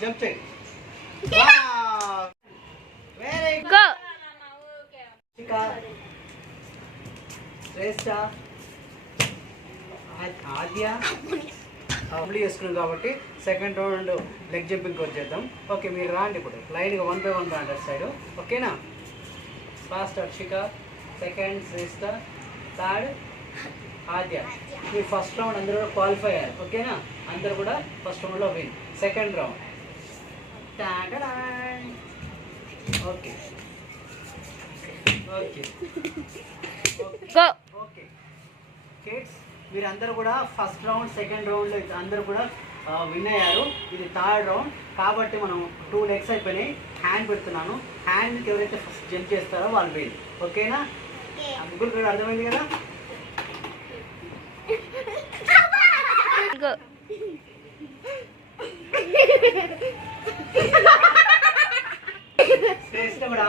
Jump చేయి. Very good. Go. శ్రేష్ఠ, ఆద్య complete చేసుకున్నాం కాబట్టి సెకండ్ రౌండ్ లెగ్ జంపింగ్ వచ్చేద్దాం. ఓకే, మీరు రాండి ఇప్పుడు లైన్గా 1 by 1 రాండి సైడ్. ఓకేనా? ఫస్ట్ హర్షిక, సెకండ్ శ్రేష్ఠ, థర్డ్ ఆద్య. మీరు ఫస్ట్ రౌండ్ అందరూ కూడా క్వాలిఫై అయ్యారు. ఓకేనా? అందరు కూడా ఫస్ట్ రౌండ్లో win. Second round okay okay go. Okay kids, మీరు అందరూ కూడా ఫస్ట్ రౌండ్ సెకండ్ రౌండ్లో అందరూ కూడా విన్ అయ్యారు. ఇది థర్డ్ రౌండ్ కాబట్టి మనం 2 legs అయిపోయినాయి. హ్యాండ్ పెడుతున్నాను. హ్యాండ్కి ఎవరైతే ఫస్ట్ జంప్ చేస్తారో వాళ్ళు విన్. ఓకేనా? ముగ్గురు కూడా అర్థమైంది కదా? గో. శ్రేష్ఠ కూడా